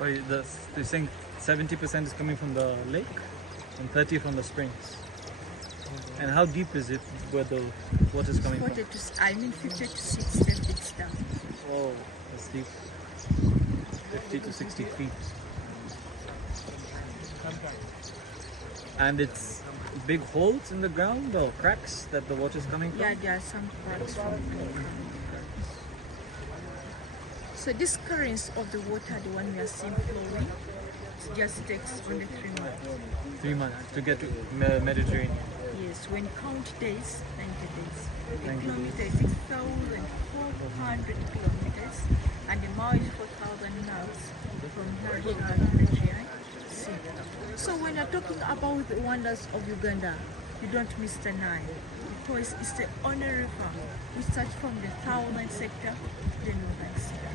Or you think 70% is coming from the lake and 30 from the springs? And how deep is it where the water is coming from? 50 to 60 feet down. Oh, that's deep. 50 to 60 feet. And it's big holes in the ground or cracks that the water is coming from? Yeah, there are some cracks from the ground. So this currents of the water, the one we are seeing flowing, it just takes only 3 months. 3 months to get to Mediterranean. Yes, when you count days, 90 days. The 90 kilometer is 6,400 kilometers, and the mile is 4,000 miles from Hargeisa to the Aegean Sea. So when you're talking about the wonders of Uganda, you don't miss the Nile, because it's the only river which starts from the southern sector to the northern sector.